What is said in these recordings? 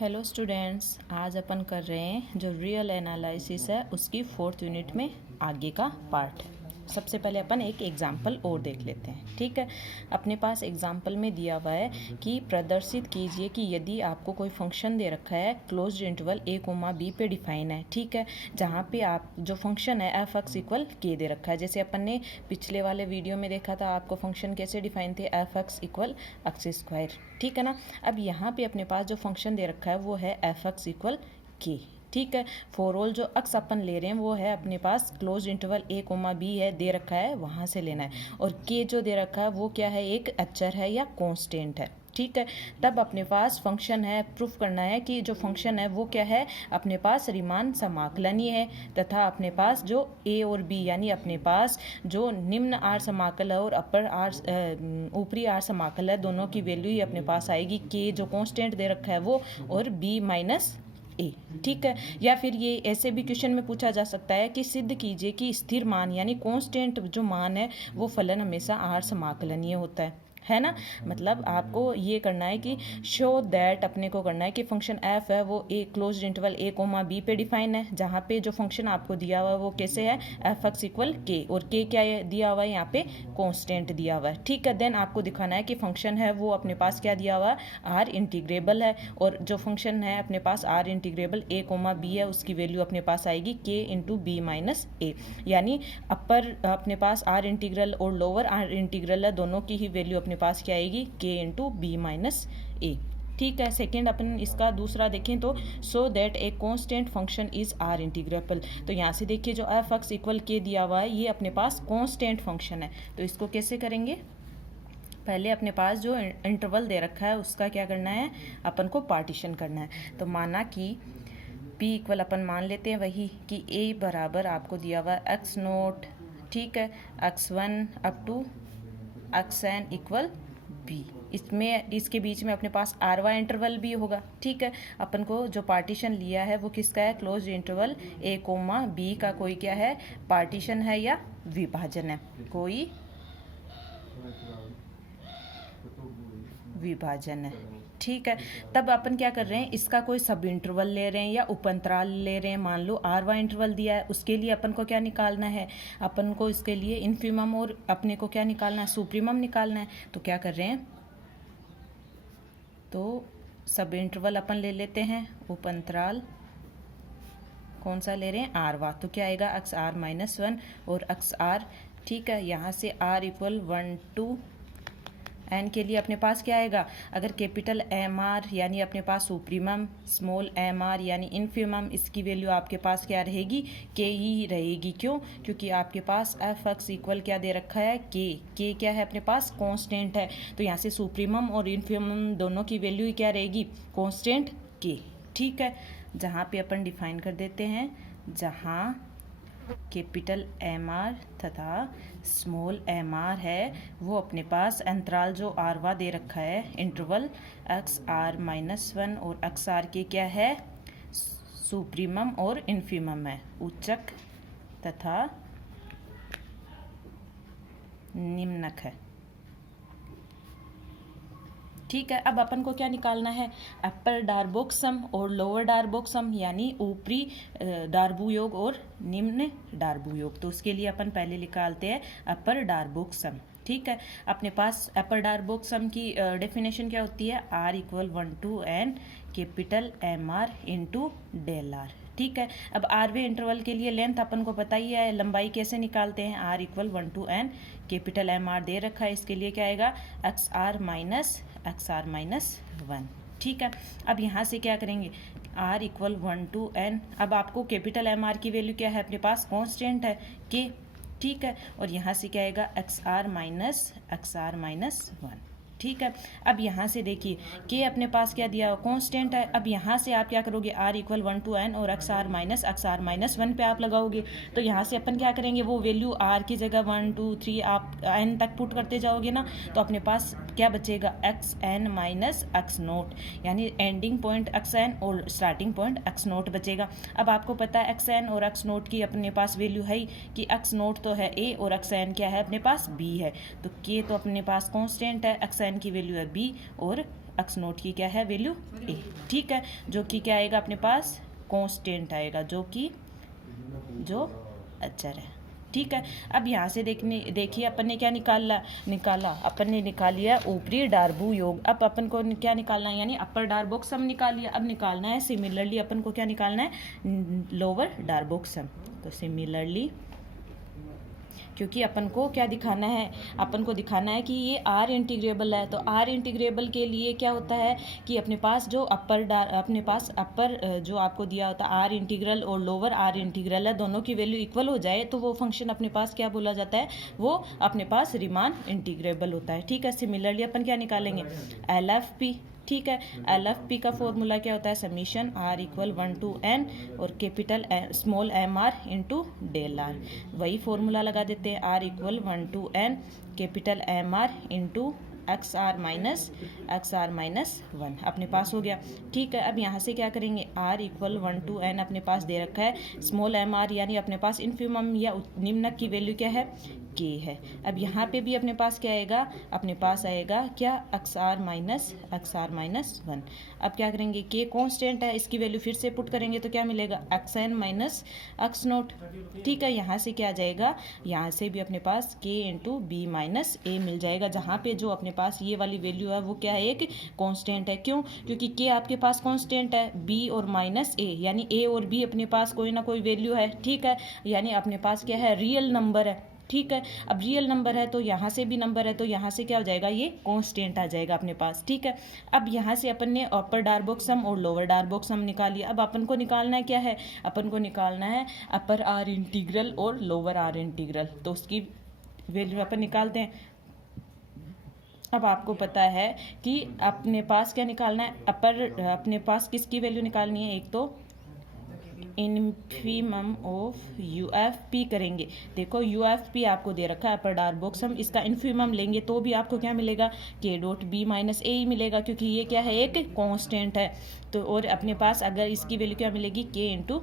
Hello students, आज अपन कर रहे हैं जो रियल एनालिसिस है उसकी 4th यूनिट में आगे का पार्ट। सबसे पहले अपन एक एग्जाम्पल और देख लेते हैं। ठीक है, अपने पास एग्जाम्पल में दिया हुआ है कि प्रदर्शित कीजिए कि यदि आपको कोई फंक्शन दे रखा है closed interval a comma b पे डिफाइन है। ठीक है, जहाँ पे आप जो फंक्शन है एफ एक्स इक्वल के दे रखा है। जैसे अपन ने पिछले वाले वीडियो में देखा था आपको फंक्शन कैसे डिफाइन थे, F x equal x square. ठीक है ना। अब यहाँ पे अपने पास जो फंक्शन दे रखा है वो है एफ एक्स इक्वल के। ठीक है, फॉर ऑल जो अक्स अपन ले रहे हैं वो है अपने पास close interval a comma b है दे रखा है, वहाँ से लेना है। और k जो दे रखा है वो क्या है, एक अचर है या कांस्टेंट है। ठीक है, तब अपने पास फंक्शन है, प्रूफ करना है कि जो फंक्शन है वो क्या है, अपने पास रीमान समाकलनीय है तथा अपने पास जो a और b यानी अपने पास जो निम्न आर समाकल है और अपर आर ऊपरी आर समाकल है, दोनों की वैल्यू ही अपने पास आएगी। k जो कांस्टेंट दे रखा है वो और b माइनस ए। ठीक है, या फिर ये ऐसे भी क्वेश्चन में पूछा जा सकता है कि सिद्ध कीजिए कि स्थिर मान यानी कांस्टेंट जो मान है वो फलन हमेशा आर समाकलनीय होता है ना। मतलब आपको ये करना है कि शो दैट, अपने को करना है कि फंक्शन एफ है वो a closed interval a comma b पे डिफाइन है, जहाँ पे जो फंक्शन आपको दिया हुआ है वो कैसे है, एफ एक्स इक्वल के, और के क्या दिया हुआ है यहाँ पे, कांस्टेंट दिया हुआ है। ठीक है, देन आपको दिखाना है कि फंक्शन है वो अपने पास क्या दिया हुआ है, आर इंटीग्रेबल है, और जो फंक्शन है अपने पास R integrable a comma b है उसकी वैल्यू अपने पास आएगी k into B minus A. यानी अपर अपने पास आर इंटीग्रल और लोअर आर इंटीग्रल है, दोनों की ही वैल्यू अपने पास क्या आएगी, k इंटू बी माइनस ए। ठीक है, सेकेंड अपन इसका दूसरा देखें तो so that a constant function is are integrable. तो यहाँ से देखिए जो एफ एक्स इक्वल के दिया हुआ है ये अपने पास कांस्टेंट फंक्शन है, तो इसको कैसे करेंगे, पहले अपने पास जो इंटरवल दे रखा है उसका क्या करना है, अपन को पार्टीशन करना है। तो माना कि p इक्वल अपन मान लेते हैं वही कि a बराबर आपको दिया हुआ है एक्स नोट, ठीक है, x1 up to xn equal b। इसमें इसके बीच में अपने पास आर वाई इंटरवल भी होगा। ठीक है, अपन को जो पार्टीशन लिया है वो किसका है, close interval a comma b का कोई क्या है, पार्टीशन है या विभाजन है, कोई विभाजन है। ठीक है, तब अपन क्या कर रहे हैं, इसका कोई सब इंटरवल ले रहे हैं या उपअंतराल ले रहे हैं। मान लो आर वाई इंटरवल दिया है, उसके लिए अपन को क्या निकालना है, अपन को इसके लिए इन्फीमम और अपने को क्या निकालना है, सुप्रीमम निकालना है। तो क्या कर रहे हैं, तो सब इंटरवल अपन ले लेते हैं, उपअंतराल कौन सा ले रहे हैं, आर वा, तो क्या आएगा एक्स आर माइनस 1 और एक्स आर। ठीक है, यहाँ से आर इक्वल 1 टू एन के लिए अपने पास क्या आएगा, अगर कैपिटल एम आर यानी अपने पास सुप्रीमम, स्मॉल एम आर यानी इनफीमम, इसकी वैल्यू आपके पास क्या रहेगी, के ही रहेगी। क्यों, क्योंकि आपके पास एफ एक्स इक्वल क्या दे रखा है, के क्या है अपने पास, कांस्टेंट है। तो यहाँ से सुप्रीमम और इनफीमम दोनों की वैल्यू ही क्या रहेगी, कांस्टेंट के। ठीक है, जहाँ पे अपन डिफाइन कर देते हैं, जहाँ कैपिटल एम आर तथा स्मॉल एम आर है वो अपने पास अंतराल जो आर वा दे रखा है, इंटरवल एक्स आर माइनस 1 और एक्स आर के क्या है, सुप्रीमम और इनफीमम है, उच्चक तथा निम्नक है। ठीक है, अब अपन को क्या निकालना है, अपर डार्बोक सम और लोअर डार्बोक सम यानी ऊपरी डार्बू योग और निम्न डार्बू योग। तो उसके लिए अपन पहले निकालते हैं अपर डार्बोक सम। ठीक है, अपने पास अपर डार्बोक सम की डेफिनेशन क्या होती है, are equal 1 to n capital M are into del are. ठीक है, अब आरवे इंटरवल के लिए लेंथ अपन को पता ही है, लंबाई कैसे निकालते हैं, are equal 1 to n capital M r दे रखा है, इसके लिए क्या आएगा, एक्स आर माइनस 1। ठीक है, अब यहाँ से क्या करेंगे, r इक्वल 1 टू n, अब आपको कैपिटल एम आर की वैल्यू क्या है, अपने पास कांस्टेंट है k। ठीक है, और यहाँ से क्या आएगा, एक्स आर माइनस 1। ठीक है, अब यहाँ से देखिए के अपने पास क्या दिया, कांस्टेंट है। अब यहाँ से आप क्या करोगे, r इक्वल 1 टू n और एक्स आर माइनस 1 पे आप लगाओगे। तो यहाँ से अपन क्या करेंगे, वो वैल्यू r की जगह 1 2 3 आप n तक पुट करते जाओगे ना, तो अपने पास क्या बचेगा, x N minus x naught, यानी एंडिंग पॉइंट एक्स एन और स्टार्टिंग पॉइंट एक्स नोट बचेगा। अब आपको पता है एक्स एन और एक्स नोट की अपने पास वैल्यू है कि एक्स नोट तो है a और एक्स एन क्या है अपने पास b है, तो k तो अपने पास कांस्टेंट है, एक्स एन की वैल्यू है b और एक्स नोट की क्या है वैल्यू ए, ठीक है, जो कि क्या आएगा अपने पास कांस्टेंट आएगा, जो अचर है, ठीक है। अब यहाँ से देखिए अपन ने क्या निकाला अपन ने निकाल लिया ऊपरी डार्बू योग। अब अपन को क्या निकालना है, यानी अपर डार्बोक सम निकाल लिया। अब निकालना है सिमिलरली अपन को क्या निकालना है, लोअर डार्बोक सम। तो सिमिलरली, क्योंकि अपन को क्या दिखाना है, अपन को दिखाना है कि ये आर इंटीग्रेबल है। तो आर इंटीग्रेबल के लिए क्या होता है कि अपने पास जो अपर जो आपको दिया होता है आर इंटीग्रल और लोअर आर इंटीग्रल है, दोनों की वैल्यू इक्वल हो जाए तो वो फंक्शन अपने पास क्या बोला जाता है, वो अपने पास रीमान इंटीग्रेबल होता है, ठीक है। सिमिलरली अपन क्या निकालेंगे, एल एफ पी, ठीक है। एल एफ पी का फॉर्मूला क्या होता है, summation R equal 1 to n और capital small M are into del R. वही फॉर्मूला लगा देते हैं, are equal 1 to n capital M are into X R minus 1 अपने पास हो गया, ठीक है। अब यहाँ से क्या करेंगे, आर इक्वल 1 to n अपने पास दे रखा है, स्मॉल एम आर यानी अपने पास इन्फिमम या निम्नक की वैल्यू क्या है, के है। अब यहाँ पे भी अपने पास क्या आएगा, अपने पास आएगा क्या, एक्स आर माइनस 1। अब क्या करेंगे, के कांस्टेंट है, इसकी वैल्यू फिर से पुट करेंगे तो क्या मिलेगा, X N minus x naught, ठीक है। यहाँ से क्या आ जाएगा, यहाँ से भी अपने पास के इंटू बी माइनस ए मिल जाएगा, जहाँ पे जो अपने पास ये वाली वैल्यू है वो क्या है, एक कांस्टेंट है। क्यों, क्योंकि के आपके पास कांस्टेंट है, बी और माइनस ए यानी ए और बी अपने पास कोई ना कोई वैल्यू है, ठीक है, यानी अपने पास क्या है, रियल नंबर है, ठीक है। अब रियल नंबर है तो यहाँ से भी नंबर है, तो यहाँ से क्या हो जाएगा, ये कांस्टेंट आ जाएगा अपने पास, ठीक है। अब यहाँ से अपन ने अपर डार्बोक सम और लोअर डार्बोक सम निकाल लिया। अब अपन को निकालना है क्या है, अपन को निकालना है अपर आर इंटीग्रल और लोअर आर इंटीग्रल, तो उसकी वैल्यू अपन निकालते हैं। अब आपको पता है कि अपने पास क्या निकालना है, अपने पास किसकी वैल्यू निकालनी है, एक तो infimum of U F P करेंगे। देखो यू एफ पी आपको दे रखा है अपर डार्बोक सम, इसका इन्फीमम लेंगे तो भी आपको क्या मिलेगा, के डॉट बी माइनस ए ही मिलेगा, क्योंकि ये क्या है, एक कांस्टेंट है। तो और अपने पास अगर इसकी वैल्यू क्या मिलेगी, के इंटू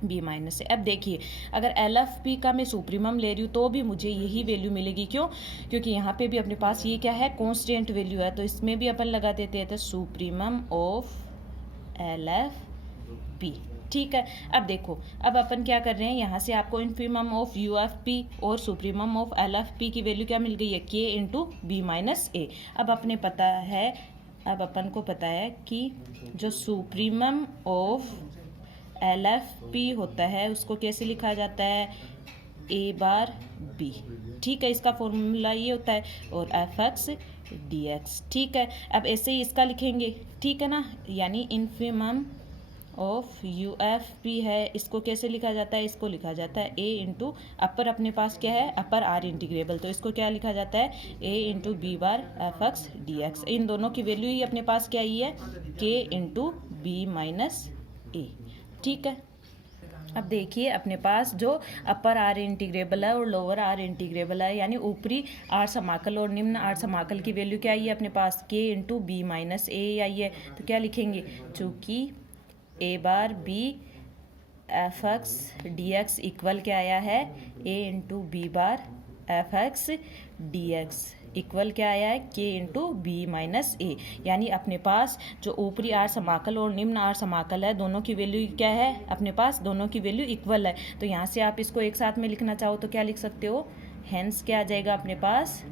बी माइनस ए। अब देखिए अगर एल एफ पी का मैं सुप्रीमम ले रही हूँ तो भी मुझे यही वैल्यू मिलेगी, क्यों, क्योंकि यहाँ पे भी अपने पास ये क्या है, कांस्टेंट वैल्यू है, तो इसमें भी अपन लगा देते हैं supremum of L F P, ठीक है। अब देखो अब अपन क्या कर रहे हैं, यहाँ से आपको infimum of U F P और supremum of L F P की वैल्यू क्या मिल गई है, के इंटू बी माइनस ए। अब अपन को पता है कि जो supremum of L F P होता है उसको कैसे लिखा जाता है, ए बार बी, ठीक है, इसका फॉर्मूला ये होता है, और एफ एक्स डी एक्स, ठीक है। अब ऐसे ही इसका लिखेंगे, ठीक है ना, यानी infimum of U F P है, इसको कैसे लिखा जाता है, इसको लिखा जाता है ए इंटू अपर, अपने पास क्या है, अपर आर इंटीग्रेबल, तो इसको क्या लिखा जाता है, A into B bar F X D X. इन दोनों की वैल्यू ही अपने पास क्या ही है, के इंटू बी माइनस ए, ठीक है। अब देखिए अपने पास जो अपर आर इंटीग्रेबल है और लोअर आर इंटीग्रेबल है, यानी ऊपरी आर समाकल और निम्न आर समाकल की वैल्यू क्या आई है अपने पास, K into B minus A आई है। तो क्या लिखेंगे, चूँकि A bar B F X D X equal क्या आया है, A into B bar F X D X equal क्या आया है, के इंटू बी माइनस ए, यानी अपने पास जो ऊपरी आर समाकल और निम्न आर समाकल है दोनों की वैल्यू क्या है, अपने पास दोनों की वैल्यू इक्वल है। तो यहाँ से आप इसको एक साथ में लिखना चाहो तो क्या लिख सकते हो, हेंस क्या आ जाएगा अपने पास,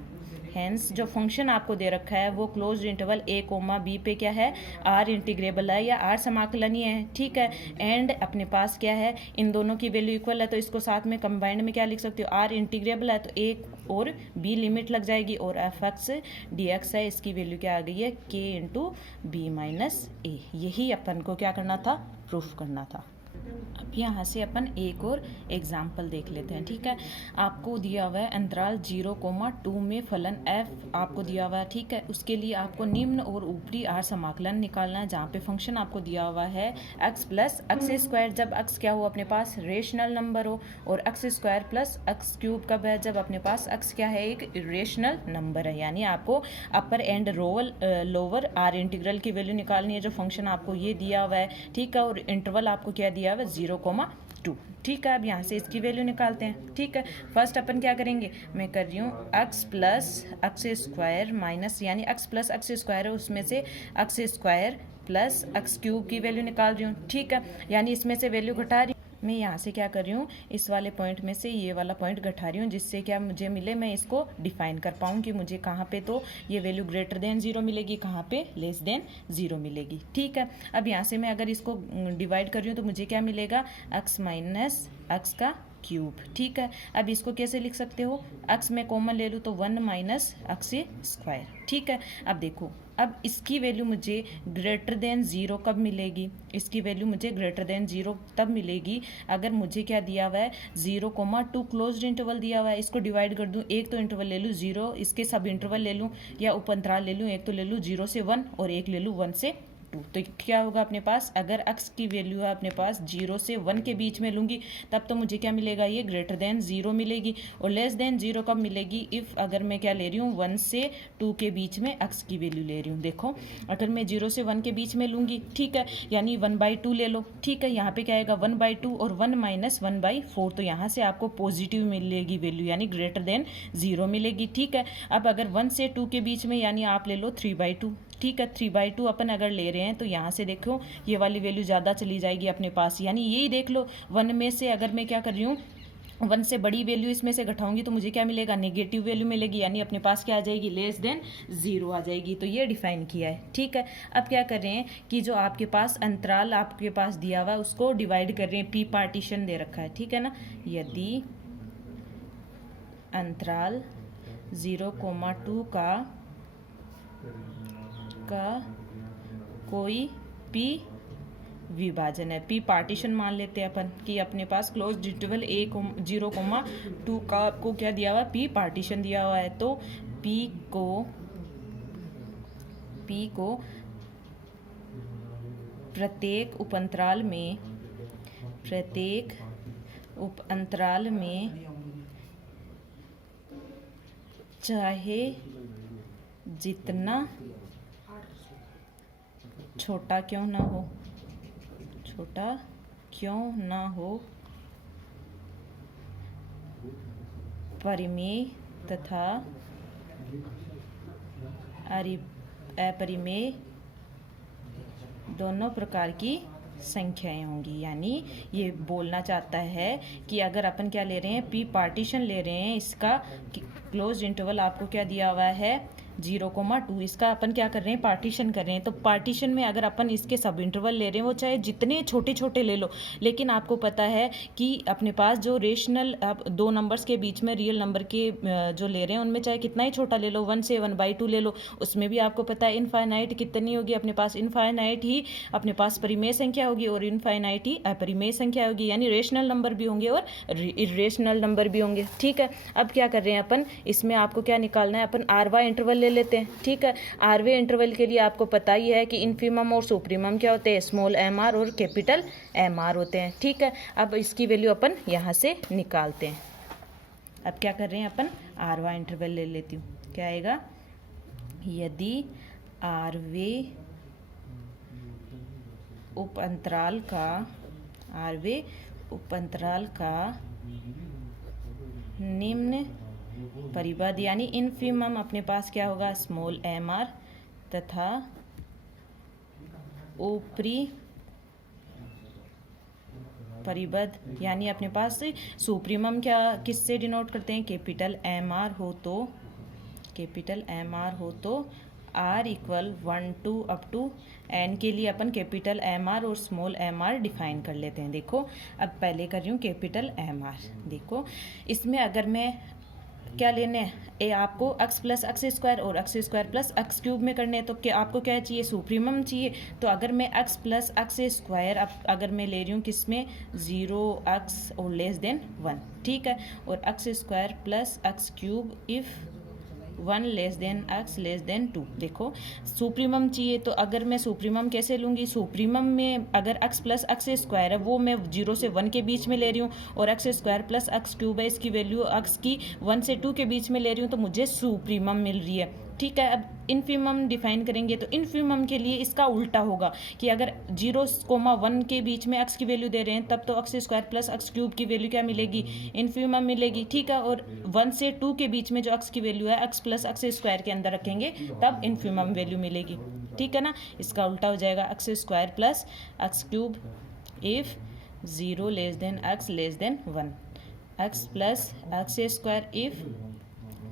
हेंस जो फंक्शन आपको दे रखा है वो क्लोज इंटरवल ए कोमा बी पे क्या है, आर इंटीग्रेबल है या आर समाकलनीय है, ठीक है। एंड अपने पास क्या है, इन दोनों की वैल्यू इक्वल है, तो इसको साथ में कंबाइंड में क्या लिख सकते हो, आर इंटीग्रेबल है तो ए और बी लिमिट लग जाएगी, और एफ एक्स डी एक्स है, इसकी वैल्यू क्या आ गई है, के इंटू बी माइनस ए। यही अपन को क्या करना था, प्रूफ करना था। अब यहाँ से अपन एक और एग्जाम्पल देख लेते हैं, ठीक है। आपको दिया हुआ है अंतराल 0,2 में फलन f आपको दिया हुआ है, ठीक है। उसके लिए आपको निम्न और ऊपरी आर समाकलन निकालना है, जहाँ पे फंक्शन आपको दिया हुआ है x प्लस एक्स स्क्वायर, जब x क्या हो अपने पास रेशनल नंबर हो, और x square plus x cube कब है, जब अपने पास x क्या है, एक रेशनल नंबर है। यानी आपको अपर एंड लोअर आर इंटीग्रल की वैल्यू निकालनी है, जो फंक्शन आपको ये दिया हुआ है, ठीक है। और इंटरवल आपको क्या दिया, हुआ 0,2। ठीक है, अब यहाँ से इसकी वैल्यू निकालते हैं। ठीक है, फर्स्ट अपन क्या करेंगे, मैं कर रही हूँ x plus x square minus, यानी x प्लस एक्स स्क्वायर है उसमें से x square plus x cube की वैल्यू निकाल रही हूँ। ठीक है, यानी इसमें से वैल्यू घटा रही हूँ। मैं यहाँ से क्या कर रही हूँ, इस वाले पॉइंट में से ये वाला पॉइंट घटा रही हूँ, जिससे क्या मुझे मिले, मैं इसको डिफाइन कर पाऊँ कि मुझे कहाँ पे तो ये वैल्यू ग्रेटर देन 0 मिलेगी, कहाँ पे लेस देन 0 मिलेगी। ठीक है, अब यहाँ से मैं अगर इसको डिवाइड कर रही हूँ तो मुझे क्या मिलेगा, x माइनस एक्स का क्यूब। ठीक है, अब इसको कैसे लिख सकते हो, x में कॉमन ले लूँ तो 1 माइनस एक्स स्क्वायर। ठीक है, अब देखो, अब इसकी वैल्यू मुझे ग्रेटर देन 0 कब मिलेगी, इसकी वैल्यू मुझे ग्रेटर देन 0 तब मिलेगी अगर मुझे क्या दिया हुआ है, 0,2 क्लोज्ड इंटरवल दिया हुआ है। इसको डिवाइड कर दूं, एक तो इंटरवल ले लूँ 0, इसके सब इंटरवल ले लूँ या उप अंतराल ले लूँ, एक तो ले लूँ 0 से 1 और एक ले लूँ 1 से 2। तो क्या होगा अपने पास, अगर x की वैल्यू है अपने पास 0 से 1 के बीच में लूँगी तब तो मुझे क्या मिलेगा, ये ग्रेटर देन 0 मिलेगी। और लेस देन 0 कब मिलेगी, इफ़ अगर मैं क्या ले रही हूँ, 1 से 2 के बीच में x की वैल्यू ले रही हूँ। देखो, अगर मैं 0 से 1 के बीच में लूँगी, ठीक है, यानी 1/2 ले लो। ठीक है, यहाँ पे क्या आएगा 1/2 और 1 माइनस 1/4, तो यहाँ से आपको पॉजिटिव मिलेगी वैल्यू, यानी ग्रेटर देन 0 मिलेगी। ठीक है, अब अगर 1 से 2 के बीच में, यानी आप ले लो 3/2। ठीक है, 3/2 अपन अगर ले रहे हैं तो यहाँ से देखो ये वाली वैल्यू ज़्यादा चली जाएगी अपने पास, यानी यही देख लो 1 में से अगर मैं क्या कर रही हूँ, 1 से बड़ी वैल्यू इसमें से घटाऊंगी तो मुझे क्या मिलेगा, नेगेटिव वैल्यू मिलेगी, यानी अपने पास क्या आ जाएगी, लेस देन 0 आ जाएगी। तो ये डिफाइन किया है। ठीक है, अब क्या कर रहे हैं कि जो आपके पास अंतराल आपके पास दिया हुआ है उसको डिवाइड कर रहे हैं, पी पार्टीशन दे रखा है। ठीक है ना, यदि अंतराल 0,2 का कोई पी विभाजन है, पी पार्टीशन मान लेते हैं अपन कि अपने पास क्लोज्ड इंटरवल 0,2 का आपको क्या दिया हुआ है, पी पार्टीशन दिया हुआ है। तो पी को प्रत्येक उप अंतराल में चाहे जितना छोटा क्यों ना हो परिमेय तथा अपरिमेय दोनों प्रकार की संख्याएं होंगी। यानी ये बोलना चाहता है कि अगर अपन क्या ले रहे हैं, पी पार्टीशन ले रहे हैं, इसका क्लोज इंटरवल आपको क्या दिया हुआ है, 0,2, इसका अपन क्या कर रहे हैं, पार्टीशन कर रहे हैं। तो पार्टीशन में अगर अपन इसके सब इंटरवल ले रहे हैं वो चाहे जितने छोटे छोटे ले लो, लेकिन आपको पता है कि अपने पास जो रेशनल आप दो नंबर्स के बीच में रियल नंबर के जो ले रहे हैं उनमें चाहे कितना ही छोटा ले लो, 1 से 1/2 ले लो, उसमें भी आपको पता है इनफाइनाइट कितनी होगी अपने पास, इनफाइनाइट ही अपने पास परिमेय संख्या होगी और इनफाइनाइट ही अपरिमेय संख्या होगी, यानी रेशनल नंबर भी होंगे और इरेशनल नंबर भी होंगे। ठीक है, अब क्या कर रहे हैं अपन, इसमें आपको क्या निकालना है, अपन आरवा इंटरवल ले लेते हैं। ठीक है, आरवे इंटरवल के लिए आपको पता ही है कि इन्फीमम और सुप्रीमम क्या होते हैं, स्मॉल mr और कैपिटल mr होते हैं। ठीक है, अब इसकी वैल्यू अपन यहाँ से निकालते हैं। अब क्या कर रहे हैं अपन, आरवा इंटरवल ले लेती हूँ, क्या आएगा, यदि आरवे उप अंतराल का निम्न परिबद्ध, यानी इन्फीमम अपने पास क्या होगा, स्मॉल mr तथा ऊपरी परिबद्ध, यानी अपने पास सुप्रीमम क्या किससे डिनोट करते हैं, कैपिटल mr हो तो r equal 1 to up to n के लिए अपन कैपिटल mr और स्मॉल mr डिफाइन कर लेते हैं। देखो, अब पहले कर रही हूँ कैपिटल mr। देखो, इसमें अगर मैं क्या लेने हैं, आपको x प्लस एक्स स्क्वायर और x square plus x cube में करने हैं, तो क्या आपको क्या चाहिए, सुप्रीमम चाहिए। तो अगर मैं x प्लस एक्स स्क्वायर अगर मैं ले रही हूँ किसमें, 0x और लेस देन 1, ठीक है, और x square plus x cube if 1 less than x less than 2। देखो, सुप्रीमम चाहिए, तो अगर मैं सुप्रीमम कैसे लूँगी, सुप्रीमम में अगर x प्लस एक्स स्क्वायर है वो मैं 0 से 1 के बीच में ले रही हूँ और x square plus x cube है, इसकी वैल्यू x की 1 से 2 के बीच में ले रही हूँ, तो मुझे सुप्रीमम मिल रही है। ठीक है। अब इन्फिमम डिफाइन करेंगे तो इन्फिमम के लिए इसका उल्टा होगा कि अगर 0,1 के बीच में x की वैल्यू दे रहे हैं तब तो x square plus x cube की वैल्यू क्या मिलेगी, इन्फिमम मिलेगी, ठीक है। और 1 से 2 के बीच में जो x की वैल्यू है x प्लस x स्क्वायर के अंदर रखेंगे तब इन्फिमम वैल्यू मिलेगी, ठीक है ना। इसका उल्टा हो जाएगा x square plus x cube if 0 less than x less than 1, x plus x square if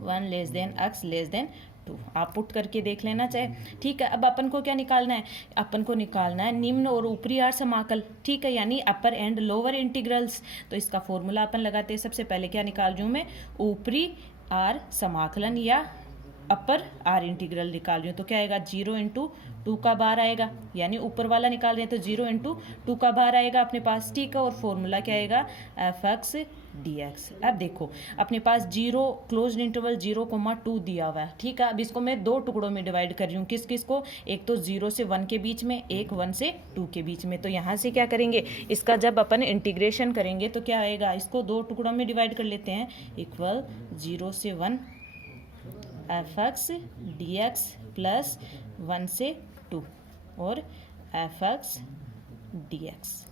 1 less than x less than 2। आप पुट करके देख लेना चाहे, ठीक है। अब अपन को क्या निकालना है, अपन को निकालना है निम्न और ऊपरी आर समाकल, ठीक है, यानी अपर एंड लोअर इंटीग्रल्स। तो इसका फॉर्मूला अपन लगाते हैं। सबसे पहले क्या निकाल रही हूँ मैं, ऊपरी आर समाकलन या अपर आर इंटीग्रल निकाल रही हूँ। तो क्या आएगा, 0 इंटू 2 का बार आएगा, यानी ऊपर वाला निकाल रहे हैं तो 0 इंटू 2 का बार आएगा अपने पास, ठीक है। और फॉर्मूला क्या आएगा, fx dx। अब देखो अपने पास 0 क्लोज्ड इंटरवल 0,2 दिया हुआ है, ठीक है। अब इसको मैं 2 टुकड़ों में डिवाइड कर रही हूँ, किस किस को, एक तो 0 से 1 के बीच में, एक 1 से 2 के बीच में। तो यहाँ से क्या करेंगे, इसका जब अपन इंटीग्रेशन करेंगे तो क्या आएगा, इसको 2 टुकड़ों में डिवाइड कर लेते हैं, इक्वल 0 से 1 fx dx प्लस 1 से 2 और fx dx।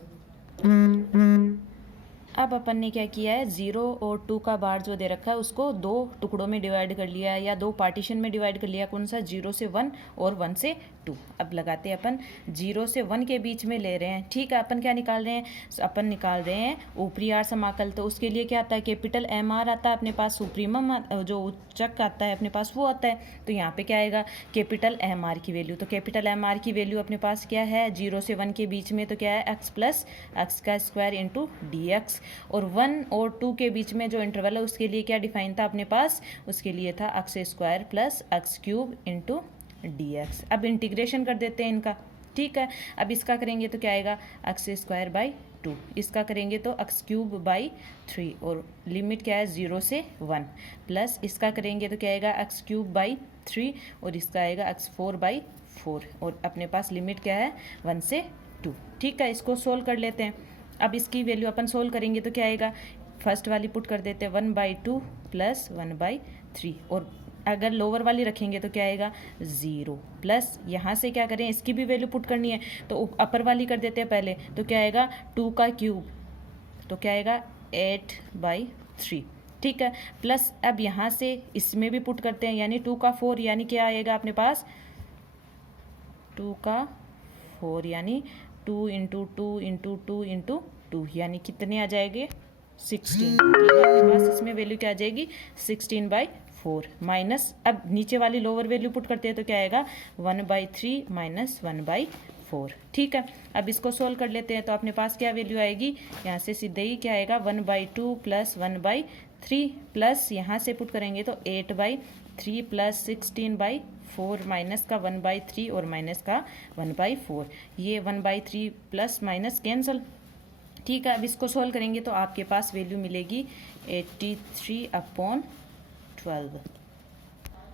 अब अपन ने क्या किया है, 0 और 2 का बार जो दे रखा है उसको 2 टुकड़ों में डिवाइड कर लिया है या 2 पार्टीशन में डिवाइड कर लिया। कौन सा, 0 से 1 और 1 से 2। अब लगाते हैं अपन 0 से 1 के बीच में ले रहे हैं, ठीक है। अपन क्या निकाल रहे हैं, अपन निकाल रहे हैं ऊपरी आर समाकल। तो उसके लिए क्या आता है, कैपिटल एम आर आता है अपने पास, सुप्रीमम जो उच्चक आता है अपने पास वो आता है। तो यहाँ पे क्या आएगा, कैपिटल एम आर की वैल्यू। तो कैपिटल एम आर की वैल्यू अपने पास क्या है, 0 से 1 के बीच में तो क्या है, x प्लस x का स्क्वायर इंटू डी एक्स। और 1 और 2 के बीच में जो इंटरवल है उसके लिए क्या डिफाइन था अपने पास, उसके लिए था x square plus x cube into D X. अब इंटीग्रेशन कर देते हैं इनका, ठीक है। अब इसका करेंगे तो क्या आएगा, x स्क्वायर बाई 2, इसका करेंगे तो x क्यूब बाई 3 और लिमिट क्या है 0 से 1, प्लस इसका करेंगे तो क्या आएगा x क्यूब बाई 3 और इसका आएगा x4 बाई 4 और अपने पास लिमिट क्या है 1 से 2, ठीक है। इसको सोल्व कर लेते हैं। अब इसकी वैल्यू अपन सोल्व करेंगे तो क्या आएगा, फर्स्ट वाली पुट कर देते हैं 1/2 प्लस 1/3 और अगर लोअर वाली रखेंगे तो क्या आएगा 0 प्लस यहाँ से क्या करें, इसकी भी वैल्यू पुट करनी है तो अपर वाली कर देते हैं पहले। तो क्या आएगा 2 का क्यूब, तो क्या आएगा 8/3, ठीक है। प्लस अब यहाँ से इसमें भी पुट करते हैं, यानी 2 का 4 यानी क्या आएगा अपने पास 2 का 4 यानी 2 इंटू 2 इंटू 2 इंटू 2 यानी कितने आ जाएंगे 16, ठीक है। अपने पास इसमें वैल्यू क्या आ जाएगी 16/4 माइनस, अब नीचे वाली लोअर वैल्यू पुट करते हैं तो क्या आएगा 1/3 माइनस 1/4, ठीक है। अब इसको सोल्व कर लेते हैं तो अपने पास क्या वैल्यू आएगी, यहाँ से सीधे ही क्या आएगा 1/2 प्लस 1/3 प्लस यहाँ से पुट करेंगे तो 8/3 प्लस 16/4 माइनस का 1/3 और माइनस का 1/4, ये 1/3 प्लस माइनस कैंसल, ठीक है। अब इसको सोल्व करेंगे तो आपके पास वैल्यू मिलेगी 83/12।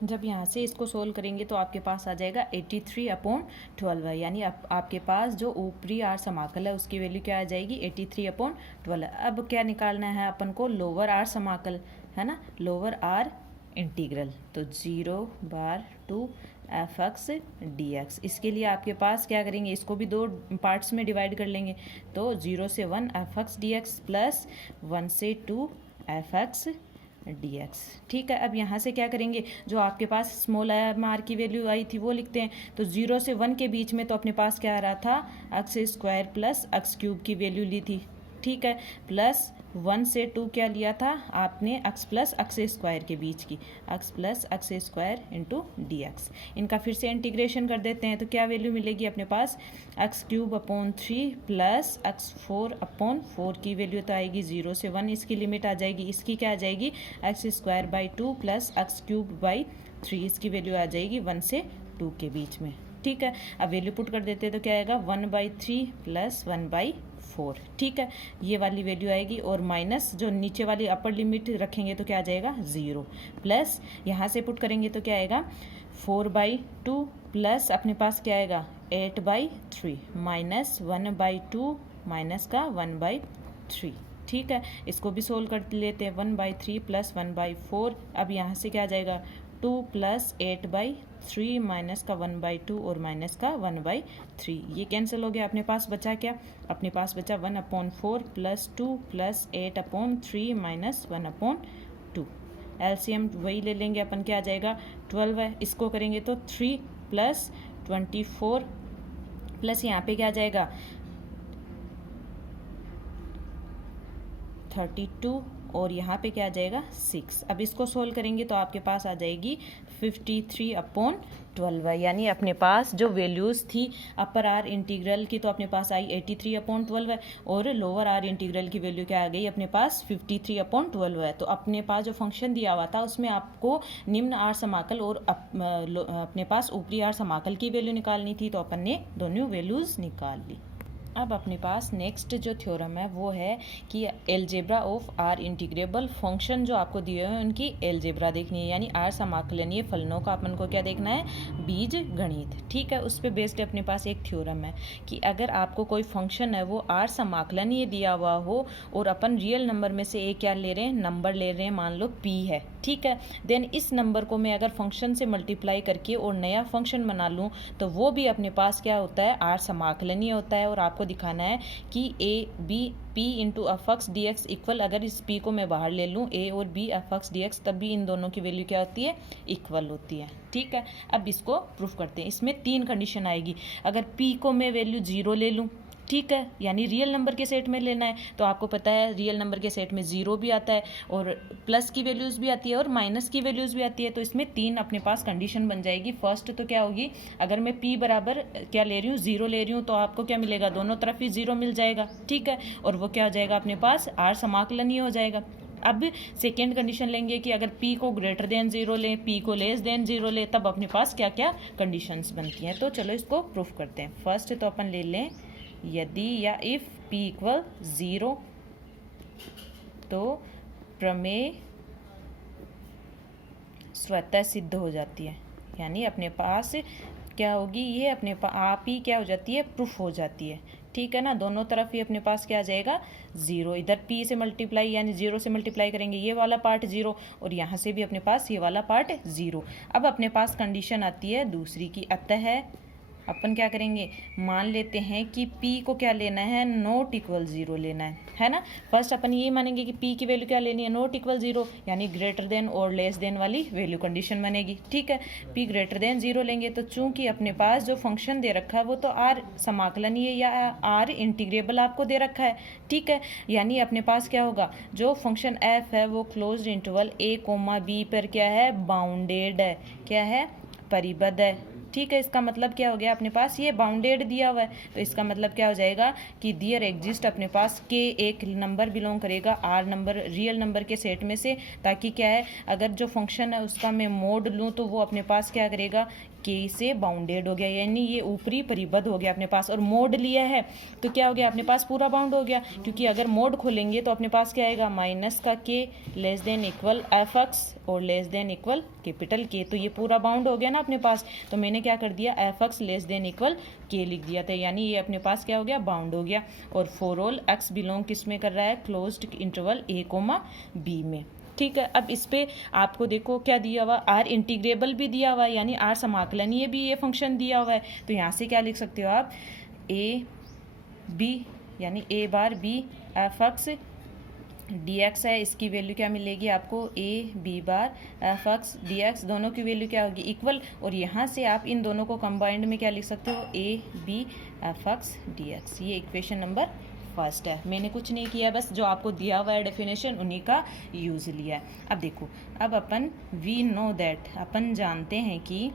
जब यहाँ से इसको सोल्व करेंगे तो आपके पास आ जाएगा 83/12, यानी आपके पास जो ऊपरी आर समाकल है उसकी वैल्यू क्या आ जाएगी 83/12। अब क्या निकालना है अपन को, लोअर आर समाकल है ना, लोअर आर इंटीग्रल। तो 0/2 fx dx, इसके लिए आपके पास क्या करेंगे, इसको भी 2 पार्ट्स में डिवाइड कर लेंगे। तो 0 से 1 fx dx प्लस 1 से 2 fx dx, ठीक है। अब यहाँ से क्या करेंगे, जो आपके पास स्मॉल एम आर की वैल्यू आई थी वो लिखते हैं। तो 0 से 1 के बीच में तो अपने पास क्या आ रहा था, x square plus x cube की वैल्यू ली थी, ठीक है। प्लस 1 से 2 क्या लिया था आपने, x प्लस x स्क्वायर के बीच की, x plus x square into D x. इनका फिर से इंटीग्रेशन कर देते हैं तो क्या वैल्यू मिलेगी अपने पास, x cube upon 3 plus x4/4 की वैल्यू तो आएगी 0 से 1, इसकी लिमिट आ जाएगी, इसकी क्या आ जाएगी x square by 2 plus x cube by 3, इसकी वैल्यू आ जाएगी 1 से 2 के बीच में, ठीक है। अब वैल्यू पुट कर देते हैं तो क्या आएगा 1/3 प्लस 1/4, ठीक है। ये वाली वैल्यू आएगी और माइनस जो नीचे वाली अपर लिमिट रखेंगे तो क्या आ जाएगा 0, प्लस यहाँ से पुट करेंगे तो क्या आएगा 4/2 प्लस अपने पास क्या आएगा 8/3 माइनस 1/2 माइनस का 1/3, ठीक है। इसको भी सोल्व कर लेते हैं, 1/3 प्लस 1/4। अब यहाँ से क्या आ जाएगा 2 + 8/3 माइनस का 1/2 और माइनस का 1/3, ये कैंसिल हो गया। अपने पास बचा क्या? अपने पास बचा 1/4 + 2 + 8/3 माइनस 1/2। एलसीएम वही ले लेंगे अपन, क्या आ जाएगा? 12 है। इसको करेंगे तो 3 + 24 प्लस यहाँ पे क्या आ जाएगा? 32 और यहाँ पे क्या आ जाएगा? 6। अब इसको सोल्व करेंगे तो आपके पास आ जाएगी 53/12, यानी अपने पास जो वैल्यूज़ थी अपर आर इंटीग्रल की तो अपने पास आई 83/12 है, और लोअर आर इंटीग्रल की वैल्यू क्या आ गई? अपने पास 53/12 है। तो अपने पास जो फंक्शन दिया हुआ था उसमें आपको निम्न आर समाकल और अपने पास ऊपरी आर समाकल की वैल्यू निकालनी थी, तो अपन ने दोनों वैल्यूज़ निकाल ली। अब अपने पास नेक्स्ट जो थ्योरम है वो है कि algebra of R integrable function जो आपको दिए हुए हैं उनकी एलजेब्रा देखनी है, यानी आर समाकलनीय फलनों का अपन को क्या देखना है? बीज गणित। ठीक है, उस पर बेस्ड अपने पास एक थ्योरम है कि अगर आपको कोई फंक्शन है वो आर समाकलनीय दिया हुआ हो और अपन रियल नंबर में से एक क्या ले रहे हैं? नंबर ले रहे हैं, मान लो पी है। ठीक है, देन इस नंबर को मैं अगर फंक्शन से मल्टीप्लाई करके और नया फंक्शन बना लूँ तो वो भी अपने पास क्या होता है? आर समाकलनीय होता है। और आपको दिखाना है कि A B P into F X D X equal, अगर इस पी को मैं बाहर ले लूँ ए और B F X D X, तब भी इन दोनों की वैल्यू क्या होती है? इक्वल होती है। ठीक है, अब इसको प्रूफ करते हैं। इसमें 3 कंडीशन आएगी। अगर पी को मैं वैल्यू 0 ले लूँ, ठीक है, यानी रियल नंबर के सेट में लेना है, तो आपको पता है रियल नंबर के सेट में 0 भी आता है और प्लस की वैल्यूज़ भी आती है और माइनस की वैल्यूज़ भी आती है। तो इसमें 3 अपने पास कंडीशन बन जाएगी। फर्स्ट तो क्या होगी? अगर मैं p बराबर क्या ले रही हूँ? 0 ले रही हूँ, तो आपको क्या मिलेगा? दोनों तरफ ही 0 मिल जाएगा। ठीक है, और वो क्या हो जाएगा? अपने पास आर समाकलनीय हो जाएगा। अब सेकेंड कंडीशन लेंगे कि अगर p को ग्रेटर देन 0 लें, p को लेस देन 0 लें, तब अपने पास क्या क्या कंडीशंस बनती हैं। तो चलो इसको प्रूफ करते हैं। फर्स्ट तो अपन ले लें, यदि या इफ p इक्वल 0, तो प्रमेय स्वतः सिद्ध हो जाती है, यानी अपने पास क्या होगी? ये अपने आप ही क्या हो जाती है? प्रूफ हो जाती है। ठीक है ना, दोनों तरफ ही अपने पास क्या आ जाएगा? 0। इधर p से मल्टीप्लाई यानी 0 से मल्टीप्लाई करेंगे, ये वाला पार्ट 0, और यहाँ से भी अपने पास ये वाला पार्ट 0। अब अपने पास कंडीशन आती है दूसरी की, अतः अपन क्या करेंगे? मान लेते हैं कि p को क्या लेना है? नॉट इक्वल 0 लेना है ना। फर्स्ट अपन ये मानेंगे कि p की वैल्यू क्या लेनी है? नॉट इक्वल 0, यानी ग्रेटर देन और लेस देन वाली वैल्यू कंडीशन बनेगी। ठीक है, p ग्रेटर देन 0 लेंगे तो चूंकि अपने पास जो फंक्शन दे रखा है वो तो आर समाकलनीय या आर इंटीग्रेबल आपको दे रखा है। ठीक है, यानी अपने पास क्या होगा? जो फंक्शन f है वो क्लोज्ड इंटरवल a, b पर क्या है? बाउंडेड है। क्या है? परिबद्ध है। ठीक है, इसका मतलब क्या हो गया? अपने पास ये बाउंडेड दिया हुआ है, तो इसका मतलब क्या हो जाएगा कि दियर एग्जिस्ट अपने पास k एक नंबर बिलोंग करेगा r नंबर रियल नंबर के सेट में से, ताकि क्या है? अगर जो फंक्शन है उसका मैं मोड लूँ तो वो अपने पास क्या करेगा? k से बाउंडेड हो गया, यानी ये ऊपरी परिबद्ध हो गया अपने पास। और मोड लिया है तो क्या हो गया? अपने पास पूरा बाउंड हो गया, क्योंकि अगर मोड खोलेंगे तो अपने पास क्या आएगा? माइनस का k less than equal F X और less than equal capital K, तो ये पूरा बाउंड हो गया ना अपने पास। तो मैंने क्या कर दिया? F x less than equal K लिख दिया था, यानी ये अपने पास क्या हो गया? बाउंड हो गया। और फॉर ऑल x बिलोंग किस में कर रहा है? क्लोज्ड इंटरवल a, b में। ठीक है, अब इस पे आपको देखो क्या दिया हुआ? आर इंटीग्रेबल भी दिया हुआ है, यानी आर समाकलनीय भी ये फंक्शन दिया हुआ है। तो यहाँ से क्या लिख सकते हो आप? ए बी, यानी a bar b F X D X है, इसकी वैल्यू क्या मिलेगी आपको? A B bar F X D X, दोनों की वैल्यू क्या होगी? इक्वल। और यहाँ से आप इन दोनों को कंबाइंड में क्या लिख सकते हो? A B F X D X. ये इक्वेशन नंबर फर्स्ट है। मैंने कुछ नहीं किया, बस जो आपको दिया हुआ है डेफिनेशन उन्हीं का यूज़ लिया है। अब देखो, अब अपन वी नो दैट, अपन जानते हैं कि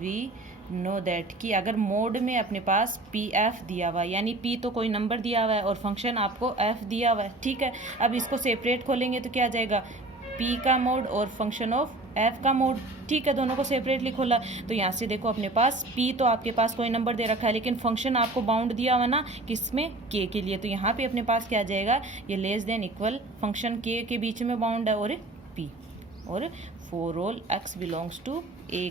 वी नो दैट कि अगर मोड में अपने पास पी एफ दिया हुआ है, यानी पी तो कोई नंबर दिया हुआ है और फंक्शन आपको एफ दिया हुआ है। ठीक है, अब इसको सेपरेट खोलेंगे तो क्या आ जाएगा? पी का मोड और फंक्शन ऑफ एफ का मोड। ठीक है, दोनों को सेपरेटली खोला तो यहाँ से देखो अपने पास पी तो आपके पास कोई नंबर दे रखा है, लेकिन फंक्शन आपको बाउंड दिया हुआ ना किसमें? के के लिए। तो यहाँ पे अपने पास क्या आ जाएगा? ये लेस देन इक्वल फंक्शन के बीच में बाउंड है और पी। और for all X belongs to a,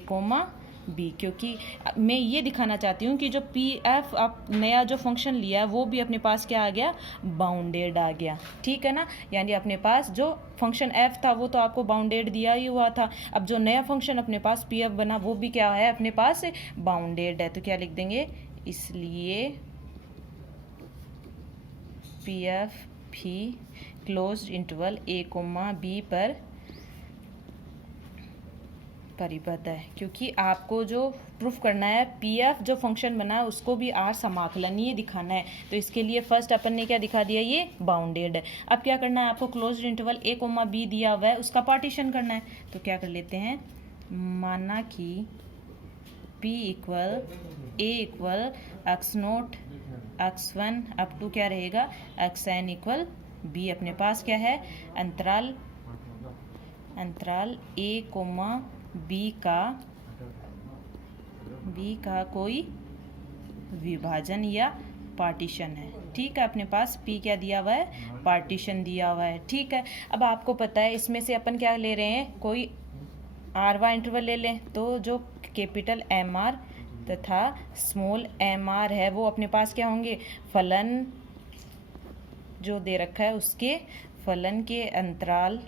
B, क्योंकि मैं ये दिखाना चाहती हूँ कि जो पी एफ आप नया जो फंक्शन लिया वो भी अपने पास क्या आ गया, बाउंडेड आ गया, ठीक है ना। यानी अपने पास जो फंक्शन एफ था वो तो आपको बाउंडेड दिया ही हुआ था, अब जो नया फंक्शन अपने पास पी एफ बना वो भी क्या है, अपने पास बाउंडेड है। तो क्या लिख देंगे, इसलिए पी एफ भी क्लोज्ड इंटरवल ए कोमा बी पर परिबद्ध है, क्योंकि आपको जो प्रूफ करना है पी एफ जो फंक्शन बना है उसको भी आर समाकलनीय दिखाना है। तो इसके लिए फर्स्ट अपन ने क्या दिखा दिया, ये बाउंडेड है। अब क्या करना है, आपको क्लोज्ड इंटरवल ए कोमा बी दिया हुआ है उसका पार्टीशन करना है। तो क्या कर लेते हैं, माना कि p equal A equal X naught X one up to क्या रहेगा, एक्स एन इक्वल बी। अपने पास क्या है, अंतराल ए कोमा बी का कोई विभाजन या पार्टीशन है, ठीक है। अपने पास p क्या दिया हुआ है, पार्टीशन दिया हुआ है, ठीक है। अब आपको पता है इसमें से अपन क्या ले रहे हैं, कोई आरवा इंटरवल ले लें। तो जो कैपिटल एम आर तथा स्मॉल एम आर है वो अपने पास क्या होंगे, फलन जो दे रखा है उसके फलन के अंतराल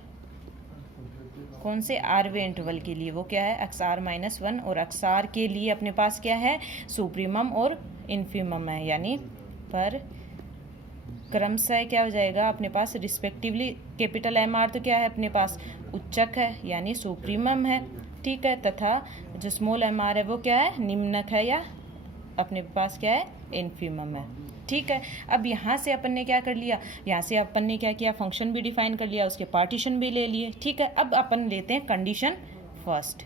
कौन से, आरवे इंटरवल के लिए वो क्या है, एक्स आर माइनस वन, और एक्स आर के लिए अपने पास क्या है, सुप्रीमम और इन्फीमम है। यानी पर क्रमशः क्या हो जाएगा अपने पास रिस्पेक्टिवली, कैपिटल एम आर तो क्या है अपने पास उच्चक है यानी सुप्रीमम है, ठीक है, तथा जो स्मॉल एम आर है वो क्या है, निम्नक है या अपने पास क्या है, इन्फीमम है, ठीक है। अब यहाँ से अपन ने क्या कर लिया, यहाँ से अपन ने क्या किया, फंक्शन भी डिफाइन कर लिया, उसके पार्टीशन भी ले लिए, ठीक है। अब अपन लेते हैं कंडीशन फर्स्ट।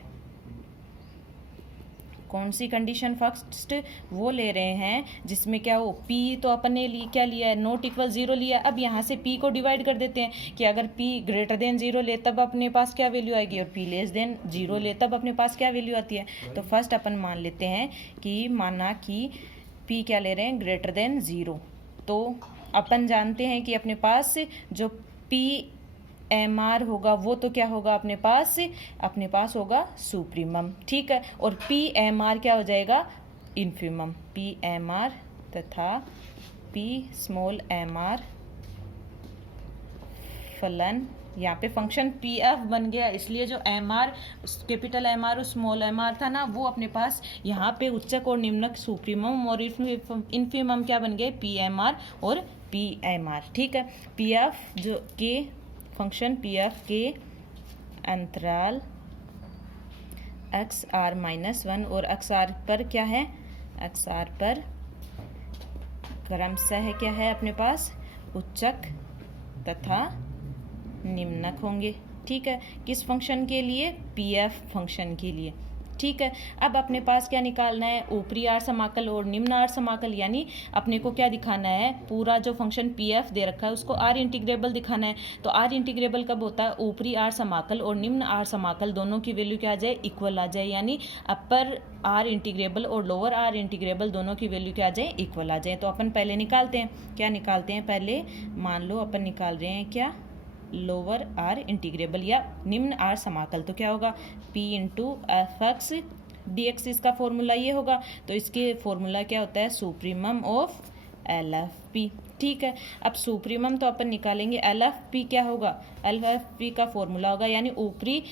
कौन सी कंडीशन फर्स्ट, वो ले रहे हैं जिसमें क्या हो, p तो अपन ने क्या लिया है, नॉट इक्वल 0 लिया। अब यहाँ से p को डिवाइड कर देते हैं कि अगर p ग्रेटर देन 0 ले तब अपने पास क्या वैल्यू आएगी, और p लेस देन 0 ले तब अपने पास क्या वैल्यू आती है। तो फर्स्ट अपन मान लेते हैं कि माना कि p क्या ले रहे हैं, ग्रेटर देन 0। तो अपन जानते हैं कि अपने पास जो p एम आर होगा वो तो क्या होगा अपने पास होगा सुप्रीमम, ठीक है। और पी एम आर क्या हो जाएगा, इन्फीमम। पी एम आर तथा पी स्मॉल एम आर फलन, यहाँ पे फंक्शन पी एफ बन गया, इसलिए जो M R capital M R और स्मॉल एम आर था ना वो अपने पास यहाँ पे उच्चक और निम्नक सुप्रीमम और इन्फीमम क्या बन गए, पी एम आर और पी एम आर, ठीक है। पी एफ जो के फंक्शन पी एफ के अंतराल एक्स आर माइनस वन और एक्स आर पर क्या है, एक्स आर पर क्रमशः क्या है अपने पास उच्चक तथा निम्नक होंगे, ठीक है। किस फंक्शन के लिए, पी एफ फंक्शन के लिए, ठीक है। अब अपने पास क्या निकालना है, ऊपरी आर समाकल और निम्न आर समाकल, यानी अपने को क्या दिखाना है, पूरा जो फंक्शन पी एफ दे रखा है उसको आर इंटीग्रेबल दिखाना है। तो आर इंटीग्रेबल कब होता है, ऊपरी आर समाकल और निम्न आर समाकल दोनों की वैल्यू क्या आ जाए, इक्वल आ जाए, यानी अपर आर इंटीग्रेबल और लोअर आर इंटीग्रेबल दोनों की वैल्यू क्या आ जाए, इक्वल आ जाए। तो अपन पहले निकालते हैं, क्या निकालते हैं, पहले मान लो अपन निकाल रहे हैं क्या, लोअर आर इंटीग्रेबल या निम्न आर समाकल। तो क्या होगा, p into F X D x, इसका फॉर्मूला ये होगा। तो इसके फॉर्मूला क्या होता है, supremum of L F P, ठीक है। अब सुप्रीमम तो अपन निकालेंगे, एल एफ पी क्या होगा, एल एफ पी का फॉर्मूला होगा यानी ऊपरी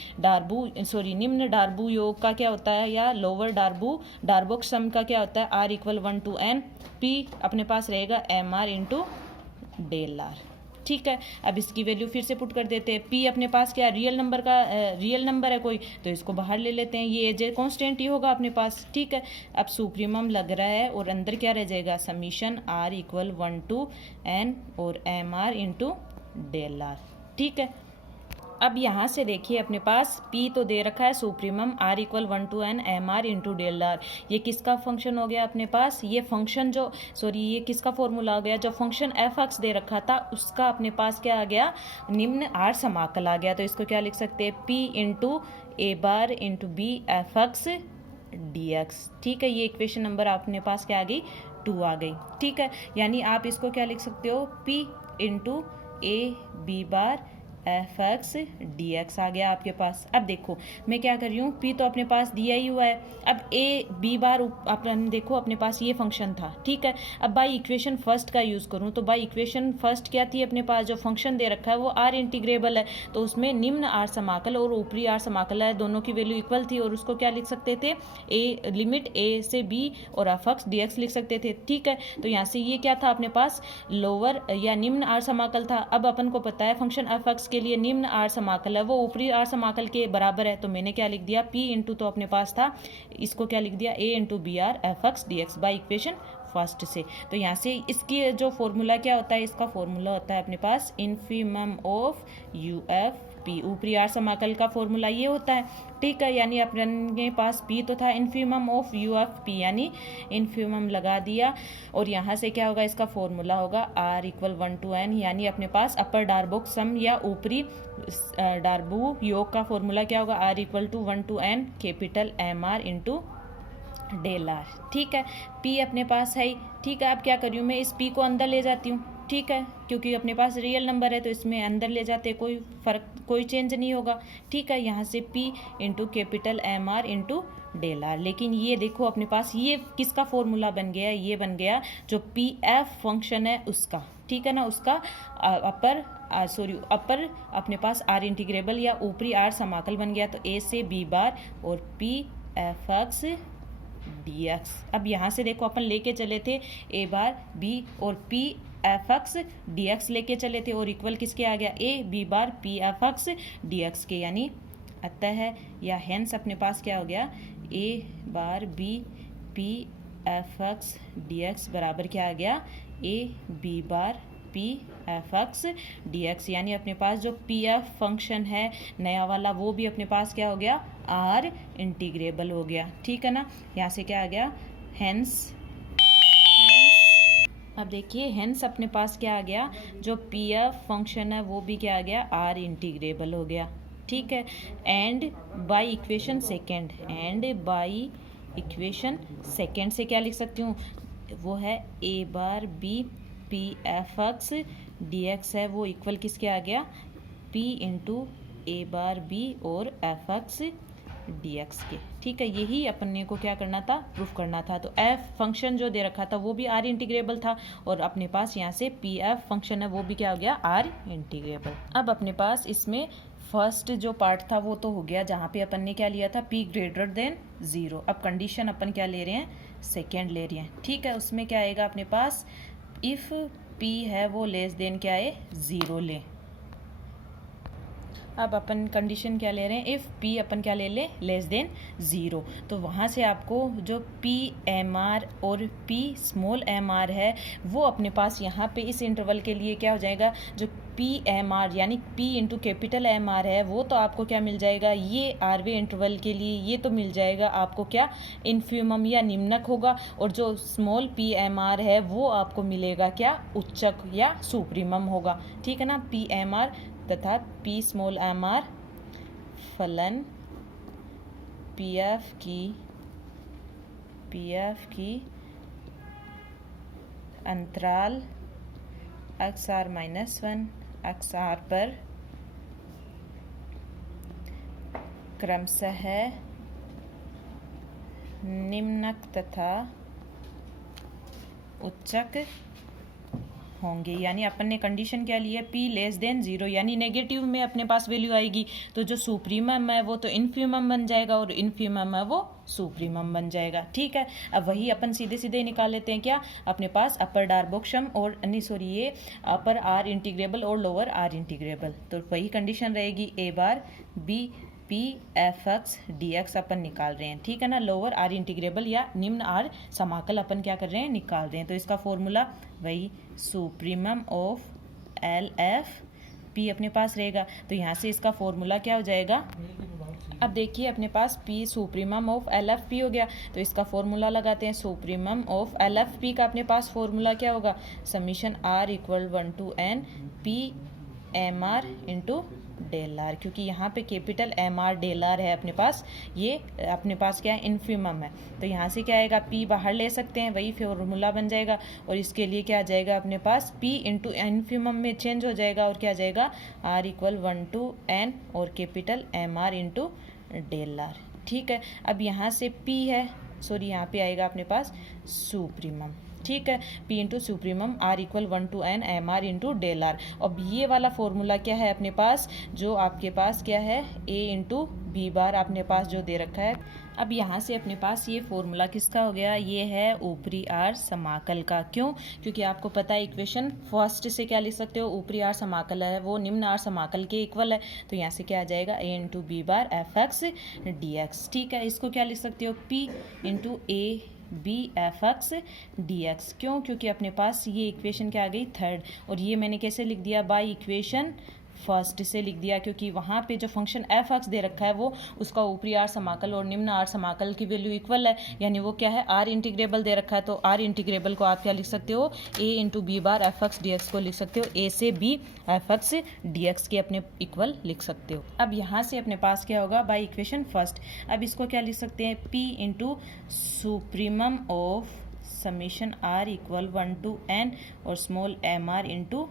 निम्न डार्बू योग का क्या होता है, या लोअर डार्बोक सम का क्या होता है, are equal 1 to n, p अपने पास रहेगा M are into del are, ठीक है। अब इसकी वैल्यू फिर से पुट कर देते हैं, p अपने पास क्या रियल नंबर है कोई, तो इसको बाहर ले लेते हैं, ये जे कांस्टेंट ही होगा अपने पास, ठीक है। अब सुप्रीमम लग रहा है और अंदर क्या रह जाएगा, summation r equal 1 to n और M are into del are, ठीक है। अब यहाँ से देखिए अपने पास p तो दे रखा है supremum r equal 1 to n M are into del R, ये किसका फंक्शन हो गया अपने पास, ये फंक्शन ये किसका फॉर्मूला हो गया, जो फंक्शन एफ एक्स दे रखा था उसका अपने पास क्या आ गया, निम्न आर समाकल आ गया। तो इसको क्या लिख सकते हैं, p into A bar into B F X D X, ठीक है। ये इक्वेशन नंबर अपने पास क्या आ गई, 2 आ गई, ठीक है। यानी आप इसको क्या लिख सकते हो, p into A B bar F X D X आ गया आपके पास। अब देखो मैं क्या कर रही हूँ, पी तो अपने पास दिया ही हुआ है। अब ए बी बार अपन देखो अपने पास ये फंक्शन था, ठीक है। अब बाई इक्वेशन फर्स्ट का यूज़ करूँ तो बाई इक्वेशन फर्स्ट क्या थी, अपने पास जो फंक्शन दे रखा है वो आर इंटीग्रेबल है, तो उसमें निम्न आर समाकल और ऊपरी आर समाकल है, दोनों की वैल्यू इक्वल थी और उसको क्या लिख सकते थे, ए लिमिट ए से बी और एफ एक्स डी एक्स लिख सकते थे, ठीक है। तो यहाँ से ये क्या था अपने पास, लोअर या निम्न आर समाकल था। अब अपन को पता है फंक्शन एफ एक्स के लिए निम्न आर समाकल है वो ऊपरी आर समाकल के बराबर है, तो मैंने क्या लिख दिया, पी इंटू तो अपने पास था, इसको क्या लिख दिया, A into B R F X D X by equation first से। तो यहाँ से इसकी जो फॉर्मूला क्या होता है, इसका फॉर्मूला होता है अपने पास infimum of U F P, ऊपरी आर समाकल का फॉर्मूला ये होता है, ठीक है। यानी अपने पास पी तो था, infimum of U F P यानी इन्फीमम लगा दिया, और यहाँ से क्या होगा, इसका फॉर्मूला होगा आर इक्वल 1 to n, यानी अपने पास अपर डार्बोक सम या ऊपरी डार्बो योग का फॉर्मूला क्या होगा, R equal to 1 to n capital M are into del are, ठीक है। पी अपने पास है, ठीक है। अब क्या करूँ मैं, इस पी को अंदर ले जाती हूँ, ठीक है, क्योंकि अपने पास रियल नंबर है तो इसमें अंदर ले जाते कोई फर्क कोई चेंज नहीं होगा, ठीक है। यहाँ से P into capital M are into del R. लेकिन ये देखो अपने पास ये किसका फॉर्मूला बन गया, ये बन गया जो पी एफ फंक्शन है उसका, ठीक है ना, उसका अपर अपने पास आर इंटीग्रेबल या ऊपरी आर समाकल बन गया, तो ए से बी बार और P F X D X. अब यहाँ से देखो अपन लेके चले थे ए बार बी और P F X D X लेके चले थे, और इक्वल किसके आ गया, A B bar P F X D X के, यानी अतः है या हेंस अपने पास क्या हो गया, A bar B P F X D X बराबर क्या आ गया, A B bar P F X D X. यानी अपने पास जो पी एफ फंक्शन है नया वाला वो भी अपने पास क्या हो गया, आर इंटीग्रेबल हो गया, ठीक है ना। यहाँ से क्या आ गया, हेंस। अब देखिए हेंस अपने पास क्या आ गया, जो पी एफ फंक्शन है वो भी क्या आ गया, आर इंटीग्रेबल हो गया, ठीक है। एंड बाई इक्वेशन सेकेंड से क्या लिख सकती हूँ, वो है A bar B P F X D X है, वो इक्वल किसके आ गया, P into A bar B और एफ एक्स डी एक्स के, ठीक है। यही अपने को क्या करना था, प्रूफ करना था। तो एफ फंक्शन जो दे रखा था वो भी आर इंटीग्रेबल था, और अपने पास यहाँ से पी एफ फंक्शन है वो भी क्या हो गया, आर इंटीग्रेबल। अब अपने पास इसमें फर्स्ट जो पार्ट था वो तो हो गया, जहाँ पे अपन ने क्या लिया था, p ग्रेटर देन 0। अब कंडीशन अपन क्या ले रहे हैं, सेकेंड ले रहे हैं, ठीक है। उसमें क्या आएगा अपने पास, इफ़ p है वो लेस देन क्या है, 0 लें। अब अपन कंडीशन क्या ले रहे हैं, इफ़ p अपन क्या ले लें, लेस देन 0। तो वहाँ से आपको जो p एम आर और p स्मॉल एम आर है वो अपने पास यहाँ पे इस इंटरवल के लिए क्या हो जाएगा, जो p एम आर यानी p into capital M R है वो तो आपको क्या मिल जाएगा, ये आरवे इंटरवल के लिए ये तो मिल जाएगा आपको क्या, इन्फीमम या निम्नक होगा, और जो स्मॉल p एम आर है वो आपको मिलेगा क्या, उच्चक या सुप्रीमम होगा, ठीक है ना। p एम आर तथा p स्मॉल एम आर फलन पी एफ की अंतराल x(r-1) x(r) पर क्रमशः निम्नक तथा उच्चक होंगे। यानी अपन ने कंडीशन क्या ली है, p लेस देन 0, यानी नेगेटिव में अपने पास वैल्यू आएगी तो जो सुप्रीमम है वो तो इन्फीमम बन जाएगा और इन्फीमम है वो सुप्रीमम बन जाएगा, ठीक है। अब वही अपन सीधे सीधे निकाल लेते हैं क्या, अपने पास अपर डार्बोक सम और ये अपर आर इंटीग्रेबल और लोअर आर इंटीग्रेबल, तो वही कंडीशन रहेगी, A bar B P F X D X अपन निकाल रहे हैं, ठीक है ना। लोअर आर इंटीग्रेबल या निम्न आर समाकल अपन क्या कर रहे हैं, निकाल रहे हैं। तो इसका फॉर्मूला वही supremum of L F P अपने पास रहेगा, तो यहाँ से इसका फॉर्मूला क्या हो जाएगा। अब देखिए अपने पास p supremum of L F P हो गया, तो इसका फॉर्मूला लगाते हैं, supremum of L F P का अपने पास फॉर्मूला क्या होगा, summation r = 1 to n p M are into del R, क्योंकि यहाँ पे capital M R del R है अपने पास, ये अपने पास क्या है, इन्फिमम है, तो यहाँ से क्या आएगा, पी बाहर ले सकते हैं, वही फॉर्मूला बन जाएगा, और इसके लिए क्या आ जाएगा अपने पास, पी इंटू इन्फिमम में चेंज हो जाएगा, और क्या आ जाएगा, आर इक्वल 1 to n और capital M are into del are. ठीक है, अब यहाँ से पी है, सॉरी यहाँ पे आएगा अपने पास सुप्रीमम। ठीक है, P into supremum R equal 1 to n M are into del R. अब ये वाला फॉर्मूला क्या है अपने पास, जो आपके पास क्या है, A इंटू बी बार अपने पास जो दे रखा है। अब यहाँ से अपने पास ये फॉर्मूला किसका हो गया, ये है ऊपरी आर समाकल का। क्यों, क्योंकि आपको पता है इक्वेशन फर्स्ट से क्या लिख सकते हो, ऊपरी आर समाकल है वो निम्न आर समाकल के इक्वल है, तो यहाँ से क्या आ जाएगा, A into B bar F X D X. ठीक है, इसको क्या लिख सकते हो, P into A B F X D X. क्यों, क्योंकि अपने पास ये इक्वेशन क्या आ गई, थर्ड, और ये मैंने कैसे लिख दिया, बाय इक्वेशन फर्स्ट से लिख दिया, क्योंकि वहाँ पे जो फंक्शन एफ एक्स दे रखा है वो उसका ऊपरी आर समाकल और निम्न आर समाकल की वैल्यू इक्वल है, यानी वो क्या है, आर इंटीग्रेबल दे रखा है, तो आर इंटीग्रेबल को आप क्या लिख सकते हो, A into B bar F X D X को लिख सकते हो, ए से B F X D X के अपने इक्वल लिख सकते हो। अब यहाँ से अपने पास क्या होगा, बाई इक्वेशन फर्स्ट, अब इसको क्या लिख सकते हैं, P into supremum of summation R equal 1 to n और small M are into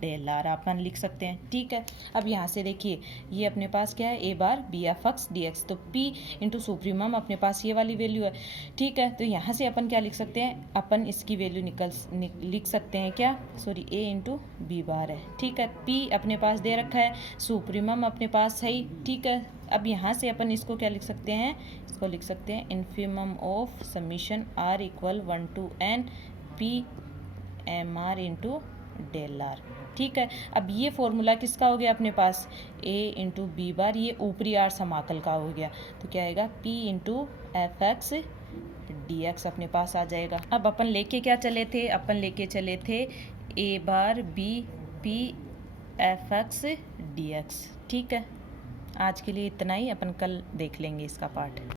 del R अपन लिख सकते हैं। ठीक है, अब यहाँ से देखिए ये अपने पास क्या है, A bar B F X D X, तो पी इंटू सुप्रीमम अपने पास ये वाली वैल्यू है। ठीक है, तो यहाँ से अपन क्या लिख सकते हैं, अपन इसकी वैल्यू लिख सकते हैं क्या, सॉरी ए इंटू बी बार है। ठीक है, पी अपने पास दे रखा है, सुप्रीमम अपने पास है ही। ठीक है, अब यहाँ से अपन इसको क्या लिख सकते हैं, इसको लिख सकते हैं infimum of summation R equal 1 to n P M are into del are. ठीक है, अब ये फॉर्मूला किसका हो गया अपने पास, A इंटू बी बार, ये ऊपरी आर समाकल का हो गया, तो क्या आएगा, P into F X D x अपने पास आ जाएगा। अब अपन लेके क्या चले थे, अपन लेके चले थे A bar B P F X D X. ठीक है, आज के लिए इतना ही, अपन कल देख लेंगे इसका पार्ट।